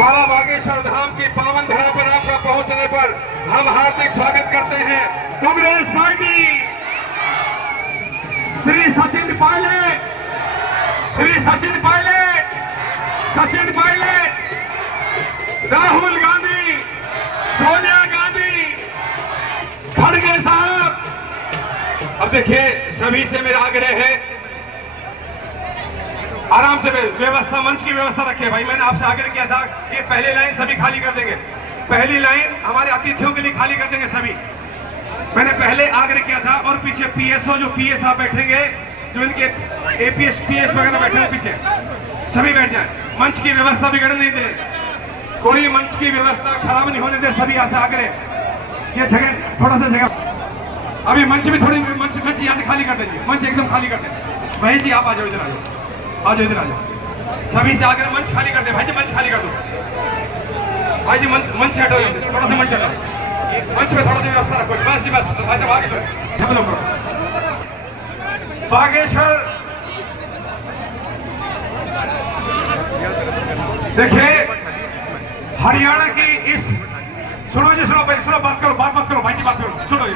बाबा बागेश्वर धाम की पावन धरा पर आपका पहुंचने पर हम हार्दिक स्वागत करते हैं। कांग्रेस पार्टी श्री सचिन पायलट, सचिन पायलट, राहुल गांधी, सोनिया गांधी, खड़गे साहब। अब देखिए, सभी से मेरा आग्रह है, आराम से व्यवस्था, मंच की व्यवस्था रखिए भाई। मैंने आपसे आग्रह किया था कि पहली लाइन सभी खाली कर देंगे, पहली लाइन हमारे अतिथियों के लिए खाली कर देंगे सभी। मैंने पहले आग्रह किया था। और पीछे पीएसओ, जो पीएस आप बैठेंगे, जो इनके एपीएस पीएस वगैरह बैठे हैं पीछे, सभी बैठ जाए। मंच की व्यवस्था बिगड़ नहीं दे, कोई मंच की व्यवस्था खराब नहीं होने दे, सभी यहाँ से आग्रह। ये जगह, थोड़ा सा जगह, अभी मंच में थोड़ी मंच यहाँ से खाली कर दीजिए, मंच एकदम खाली कर दे। महेश जी आप आ जाओ, इधर आ जाओ, इधर आ जाओ। सभी से आकर मंच खाली कर दे भाई जी, मंच खाली कर दो भाई जी। मंच से हटो, थोड़ा सा मंच हटाओ, मंच में थोड़ा सा व्यवस्था रखो। बस जी बस भाई साहब आगे चलो। बागेश्वर, देखिए हरियाणा की इस, सुनो जी, सुनो भाई, सुनो, बात मत करो भाई जी, बात करो, सुनो जी।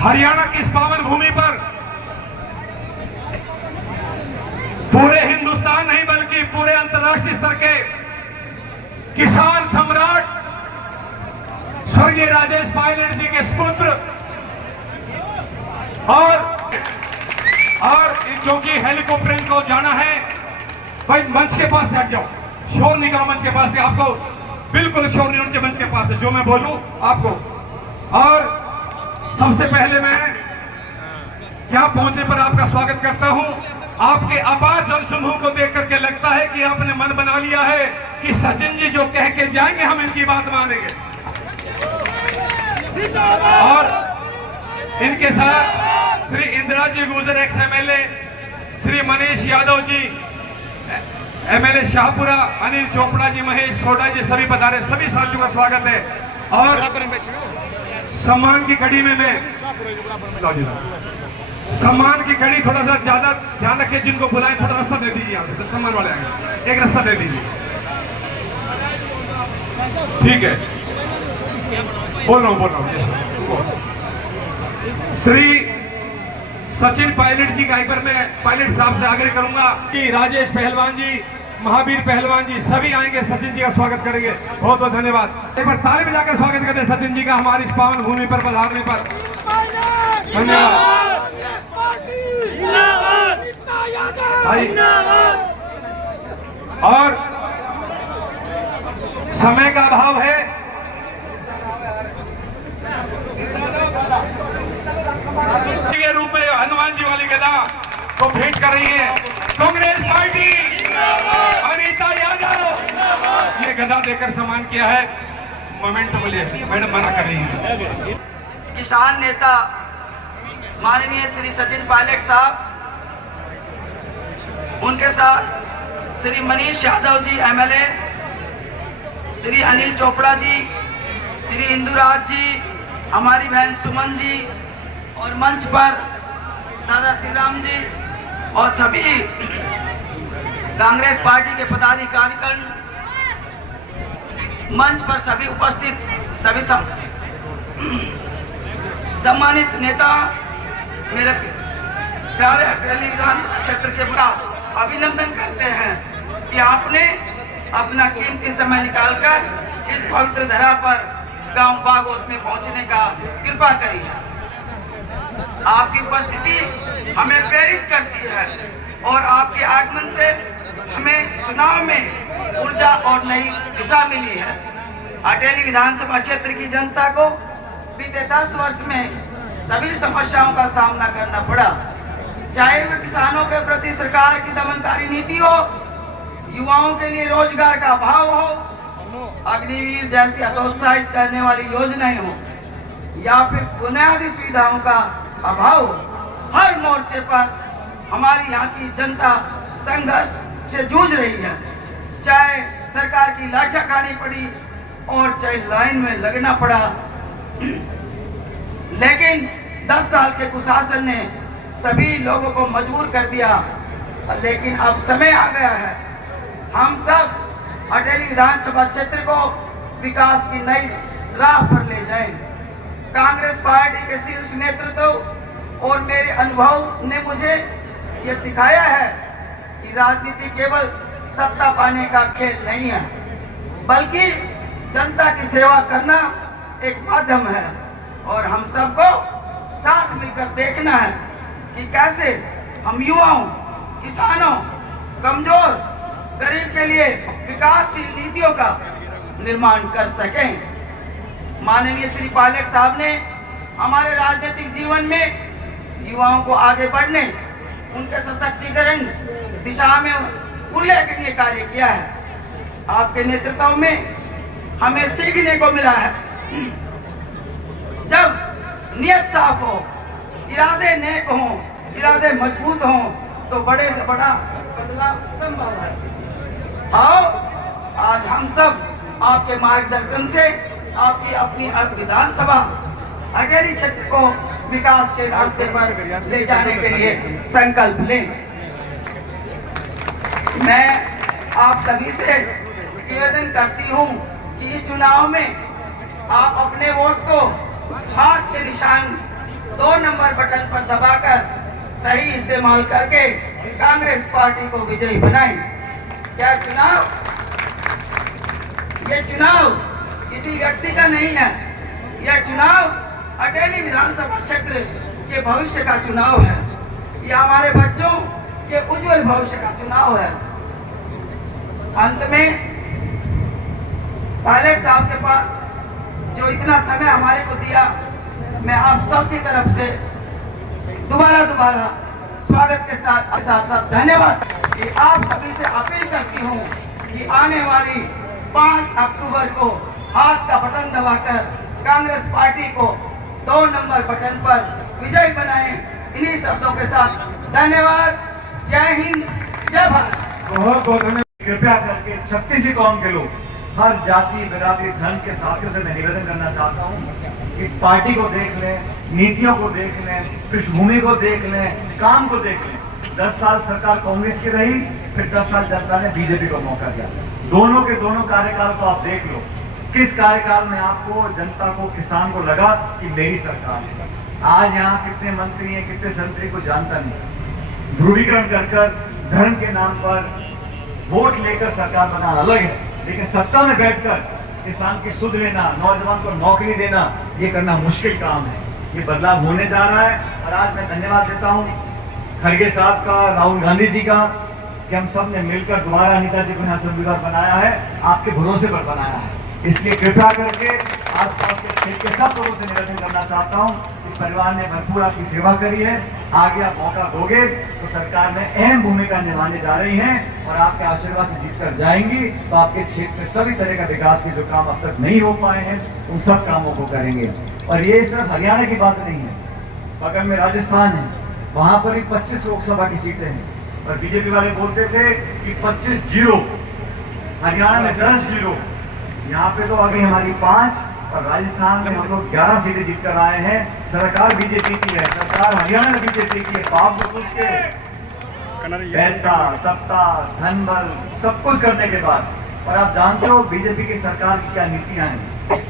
हरियाणा की इस पावन भूमि पर पूरे हिंदुस्तान नहीं बल्कि पूरे अंतर्राष्ट्रीय स्तर के किसान सम्राट स्वर्गीय राजेश पायलट जी के सुपुत्र और क्योंकि हेलीकॉप्टर को जाना है भाई, मंच के पास से हट जाओ, शोर नहीं करो मंच के पास से, आपको बिल्कुल शोर नहीं होना चाहिए मंच के पास से, जो मैं बोलूं आपको। और सबसे पहले मैं यहां पहुंचने पर आपका स्वागत करता हूं। आपके अपार जनसमूह को देख करके लगता है कि आपने मन बना लिया है कि सचिन जी जो कह के जाएंगे हम इनकी बात मानेंगे। और इनके साथ Shri Indira ji Gurjar ex MLA, Shri Manish Yadav ji MLA Shahpura, Anil Chopra ji, Mahesh soda जी, सभी पधारे, सभी साथियों का स्वागत है। और सम्मान की कड़ी में मैं सम्मान की कड़ी थोड़ा सा ज्यादा ध्यान रखिए, जिनको बुलाएं थोड़ा रास्ता दे दीजिए, यहाँ से सम्मान वाले आएंगे, एक रास्ता दे दीजिए, ठीक है। बोल रहा हूँ। श्री सचिन पायलट जी का एक बार मैं पायलट साहब से आग्रह करूंगा कि राजेश पहलवान जी, महावीर पहलवान जी, सभी आएंगे, सचिन जी का स्वागत करेंगे। बहुत बहुत धन्यवाद। एक बार ताली बजाकर स्वागत करते हैं सचिन जी का हमारी इस पावन भूमि पर पधारने पर। धन्यवाद। और समय का अभाव है, के रूप में हनुमान जी वाली गदा को भेंट कर रही है कांग्रेस पार्टी, अनीता यादव। ये गदा देकर सम्मान किया है। मोमेंट बोलिए मैडम, मना कर रही है। किसान नेता माननीय श्री सचिन पायलट साहब, उनके साथ श्री मनीष यादव जी एमएलए, श्री अनिल चोपड़ा जी, श्री इंदुराज जी, हमारी बहन सुमन जी, और मंच पर दादा श्री राम जी और सभी कांग्रेस पार्टी के पदाधिकारीगण, मंच पर सभी उपस्थित सभी सम्मानित नेता, मेरे प्यारे अकेली विधानसभा क्षेत्र के बाद अभिनंदन करते हैं कि आपने अपना कीमती समय निकालकर इस पवित्र धरा पर गांव बागोत में पहुंचने का कृपा करी है। आपकी उपस्थिति हमें प्रेरित करती है और आपके आगमन से हमें चुनाव में ऊर्जा और नई दिशा मिली है। अटेली विधानसभा क्षेत्र की जनता को बीते 10 वर्ष में सभी समस्याओं का सामना करना पड़ा, चाहे वह किसानों के प्रति सरकार की दमनकारी नीति हो, युवाओं के लिए रोजगार का अभाव हो, अग्निवीर जैसी हतोत्साहित करने वाली योजनाएं हो, या फिर बुनियादी सुविधाओं का अभाव। हर मोर्चे पर हमारी यहाँ की जनता संघर्ष से जूझ रही है, चाहे सरकार की लाठियां खानी पड़ी और चाहे लाइन में लगना पड़ा। लेकिन 10 साल के कुशासन ने सभी लोगों को मजबूर कर दिया। लेकिन अब समय आ गया है, हम सब अटेली विधानसभा क्षेत्र को विकास की नई राह पर ले जाएं। कांग्रेस पार्टी के शीर्ष नेतृत्व और मेरे अनुभव ने मुझे ये सिखाया है कि राजनीति केवल सत्ता पाने का खेल नहीं है, बल्कि जनता की सेवा करना एक माध्यम है। और हम सबको साथ मिलकर देखना है कि कैसे हम युवाओं, किसानों, कमजोर, गरीब के लिए विकासशील नीतियों का निर्माण कर सकें। माननीय श्री पायलट साहब ने हमारे राजनीतिक जीवन में युवाओं को आगे बढ़ने, उनके सशक्तिकरण दिशा में उल्लेखनीय कार्य किया है। आपके नेतृत्व में हमें सीखने को मिला है, जब नियत साफ हो, इरादे नेक हों, इरादे मजबूत हों, तो बड़े से बड़ा बदलाव संभव है। आओ आज हम सब आपके मार्गदर्शन से आपकी अपनी विधानसभा अटेली क्षेत्र को विकास के रास्ते पर ले जाने के लिए संकल्प लें। मैं आप सभी से निवेदन करती हूं कि इस चुनाव में आप अपने वोट को हाथ के निशान 2 नंबर बटन पर दबाकर सही इस्तेमाल करके कांग्रेस पार्टी को विजयी बनाएं। क्या ये चुनाव किसी व्यक्ति का नहीं है, यह चुनाव अटेली विधानसभा क्षेत्र के भविष्य का चुनाव है। यह हमारे बच्चों के उज्जवल भविष्य का चुनाव है। अंत में पायलट साहब के पास जो इतना समय हमारे को दिया, मैं आप सबकी तरफ से दोबारा स्वागत के साथ धन्यवाद। कि आप सभी से अपील करती हूँ कि आने वाली 5 अक्टूबर को हाथ का बटन दबाकर कांग्रेस पार्टी को 2 नंबर बटन पर विजयी बनाएं। इन्हीं शब्दों के साथ धन्यवाद। जय हिंद, जय भारत। बहुत बहुत धन्यवाद। कृपया करके 36 कौम के लोग, हर जाति, बिरादरी, धर्म के साथियों से मैं निवेदन करना चाहता हूँ कि पार्टी को देख लें, नीतियों को देख लें, पृष्ठभूमि को देख लें, काम को देख लें। 10 साल सरकार कांग्रेस की रही, फिर 10 साल जनता ने बीजेपी को मौका दिया। दोनों के दोनों कार्यकाल को आप देख लो, किस कार्यकाल में आपको, जनता को, किसान को लगा कि मेरी सरकार है। आज यहाँ कितने मंत्री हैं, कितने संतरी को जानता नहीं। ध्रुवीकरण कर धर्म के नाम पर वोट लेकर सरकार बनाना अलग है, लेकिन सत्ता में बैठकर किसान की सुध लेना, नौजवान को नौकरी देना, ये करना मुश्किल काम है। ये बदलाव होने जा रहा है। और आज मैं धन्यवाद देता हूँ खड़गे साहब का, राहुल गांधी जी का, कि हम सब ने मिलकर दोबारा नेताजी को यहाँ संविधान बनाया है, आपके भरोसे पर बनाया है। इसलिए कृपया करके आसपास के क्षेत्र के सब लोगों से निवेदन करना चाहता हूँ, इस परिवार ने भरपूर आपकी सेवा करी है, आगे आप मौका दोगे तो सरकार में अहम भूमिका निभाने जा रही हैं और आपके आशीर्वाद से जीत कर जाएंगी तो आपके क्षेत्र में सभी तरह का विकास के जो काम अब तक नहीं हो पाए हैं उन सब कामों को करेंगे। और ये सिर्फ हरियाणा की बात नहीं है, बगल में राजस्थान है, वहां पर भी 25 लोकसभा की सीटें हैं और बीजेपी वाले बोलते थे कि 25-0, हरियाणा में 10-0, यहाँ पे तो अभी हमारी 5 और राजस्थान में हम लोग 11 सीटें जीत कर आए हैं। सरकार बीजेपी की है, सरकार हरियाणा में बीजेपी की है। बाप तो कुछ के पैसा, सत्ता, धन बल सब कुछ करने के बाद, और आप जानते हो बीजेपी की सरकार की क्या नीतियां हैं।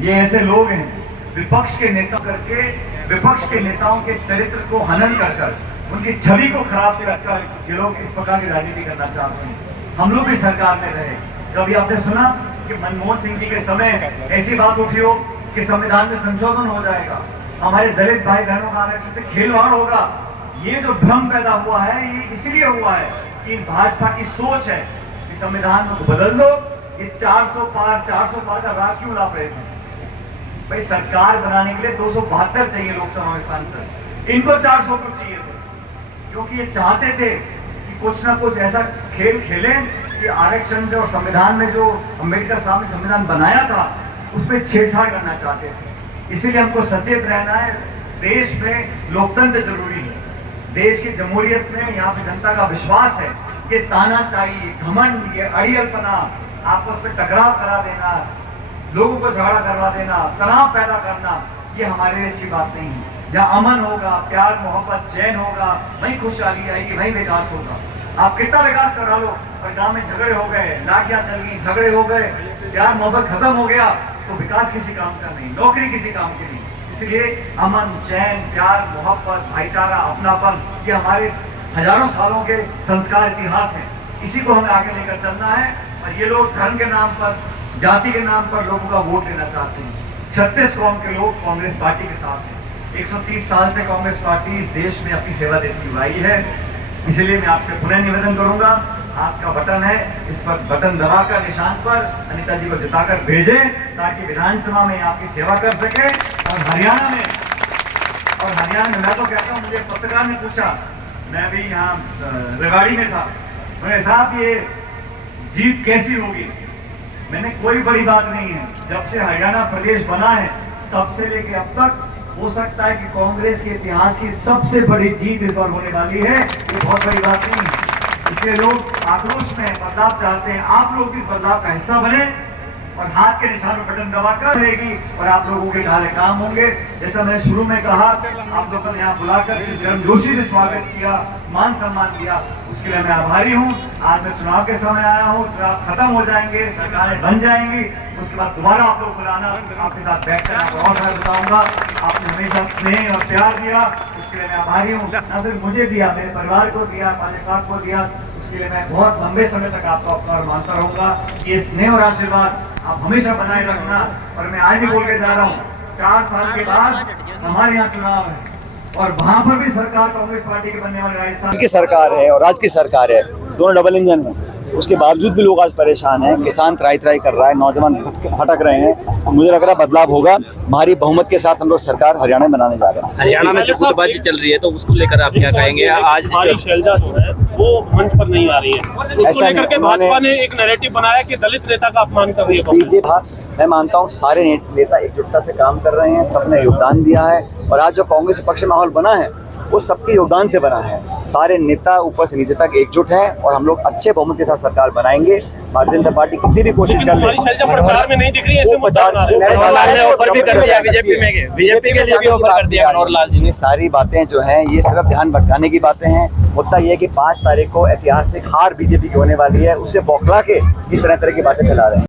ये ऐसे लोग हैं विपक्ष के नेता करके, विपक्ष के नेताओं के चरित्र को हनन कर उनकी छवि को खराब कर ये लोग इस प्रकार की राजनीति करना चाहते हैं। हम लोग भी सरकार में रहे, कभी आपने सुना कि मनमोहन सिंह जी के समय ऐसी बात उठी हो कि संविधान में संशोधन हो जाएगा, हमारे दलित भाई बहनों का आरक्षण से खिलवाड़ होगा। ये जो भ्रम पैदा हुआ है ये इसलिए हुआ है कि भाजपा की सोच है कि संविधान को बदल दो। ये 400 पार का राह क्यों ला रहे थे भाई? सरकार बनाने के लिए 272 चाहिए लोकसभा में सांसद, इनको 400 तो चाहिए थे, क्योंकि ये चाहते थे कि कुछ ना कुछ ऐसा खेल खेलें कि आरक्षण जो संविधान में जो अम्बेडकर साहब ने संविधान बनाया था उसमें छेड़छाड़ करना चाहते थे। इसीलिए हमको सचेत रहना है। देश में लोकतंत्र जरूरी है, देश की जमहूरियत में यहाँ पे जनता का विश्वास है। ये तानाशाही, घमंड, ये अड़ियलपना, आपस में टकराव करा देना, लोगों को झगड़ा करवा देना, तनाव पैदा करना, ये हमारे लिए अच्छी बात नहीं है। जहाँ अमन होगा, प्यार मोहब्बत चैन होगा, वहीं खुशहाली आएगी, वहीं विकास होगा। आप कितना विकास करा लो, और गांव में झगड़े हो गए, लाठियां चल गई, झगड़े हो गए, प्यार मोहब्बत खत्म हो गया तो विकास किसी काम का नहीं, नौकरी किसी काम की नहीं। इसलिए अमन, चैन, प्यार, मोहब्बत, भाईचारा, अपनापन, ये हमारे हजारों सालों के संस्कार, इतिहास हैं। इसी को हमें आगे लेकर चलना है। और ये लोग धर्म के नाम पर, जाति के नाम पर लोगों का वोट लेना चाहते हैं। 36 कौम के लोग कांग्रेस पार्टी के साथ हैं। 130 साल से कांग्रेस पार्टी इस देश में अपनी सेवा देती हुई आई है। इसलिए मैं आपसे पुनः निवेदन करूंगा, हाथ का बटन है, इस पर बटन दबाकर निशान पर अनिता जी को जिताकर भेजें ताकि विधानसभा में आपकी सेवा कर सके। और हरियाणा में मैं तो कहता हूँ, मुझे पत्रकार ने पूछा, मैं भी यहाँ रेवाड़ी में था, मैंने साहब ये जीत कैसी होगी? मैंने कोई बड़ी बात नहीं है, जब से हरियाणा प्रदेश बना है तब से लेके अब तक हो सकता है कि कांग्रेस के इतिहास की सबसे बड़ी जीत इस बार होने वाली है। ये बहुत बड़ी बात नहीं है। इसलिए लोग आक्रोश में बदलाव चाहते हैं। आप लोग इस बदलाव का हिस्सा बने और हाथ के निशान पर बटन दबाकर रहेगी और आप लोगों के सारे काम होंगे। जैसा मैंने शुरू में कहा, आप लोगों ने यहाँ बुलाकर इस गर्मजोशी से स्वागत किया, मान सम्मान दिया, उसके लिए मैं आभारी हूँ। आज मैं चुनाव के समय आया हूँ, चुनाव खत्म हो जाएंगे, सरकारें बन जाएंगी, उसके बाद दोबारा आप लोग बुलाना, आपके साथ बैठकर आपको और मैं बताऊंगा। आपने हमेशा स्नेह और प्यार दिया, उसके लिए मैं आभारी हूँ। न सिर्फ मुझे दिया, मेरे परिवार को दिया, पाले साहब को दिया, उसके लिए मैं बहुत लंबे समय तक आपका आभार मानता रहूंगा। ये स्नेह और आशीर्वाद आप हमेशा बनाए रखना। और मैं आज ही बोल के जा रहा हूँ, 4 साल के बाद हमारे यहाँ चुनाव है और वहां पर भी सरकार कांग्रेस पार्टी के बनने वाले राजस्थान की सरकार है और आज की सरकार है, दोनों डबल इंजन है। उसके बावजूद भी लोग आज परेशान हैं, किसान त्राई कर रहा है, नौजवान भटक रहे हैं। तो मुझे लग रहा है बदलाव होगा। भारी बहुमत के साथ हम लोग सरकार हरियाणा में बनाने जा रहे हैं। हरियाणा में जो गुटबाजी चल रही है तो उसको लेकर आप क्या कहेंगे? आज शैलजा जो है वो मंच पर नहीं आ रही है, उसको लेकर के भाजपा ने एक नैरेटिव बनाया कि दलित नेता का अपमान कर रही है बीजेपी। मैं मानता हूँ सारे नेता एकजुटता से काम कर रहे हैं, सबने योगदान दिया है और आज जो कांग्रेस पक्ष में माहौल बना है वो सबके योगदान से बना है। सारे नेता ऊपर से नीचे तक एकजुट हैं और हम लोग अच्छे बहुमत के साथ सरकार बनाएंगे। भारतीय जनता पार्टी कितनी भी कोशिश कर ले, प्रचार में नहीं दिख रही है, ऐसे ऑफर भी कर दिया बीजेपी के लिए भी ऑफर कर दिया मनोहर लाल जी ने। सारी बातें जो हैं ये सिर्फ ध्यान भटकाने की बातें हैं। मुद्दा ये है कि 5 तारीख को ऐतिहासिक हार बीजेपी की होने वाली है, उससे बौखला के ये तरह की बातें फैला रहे हैं।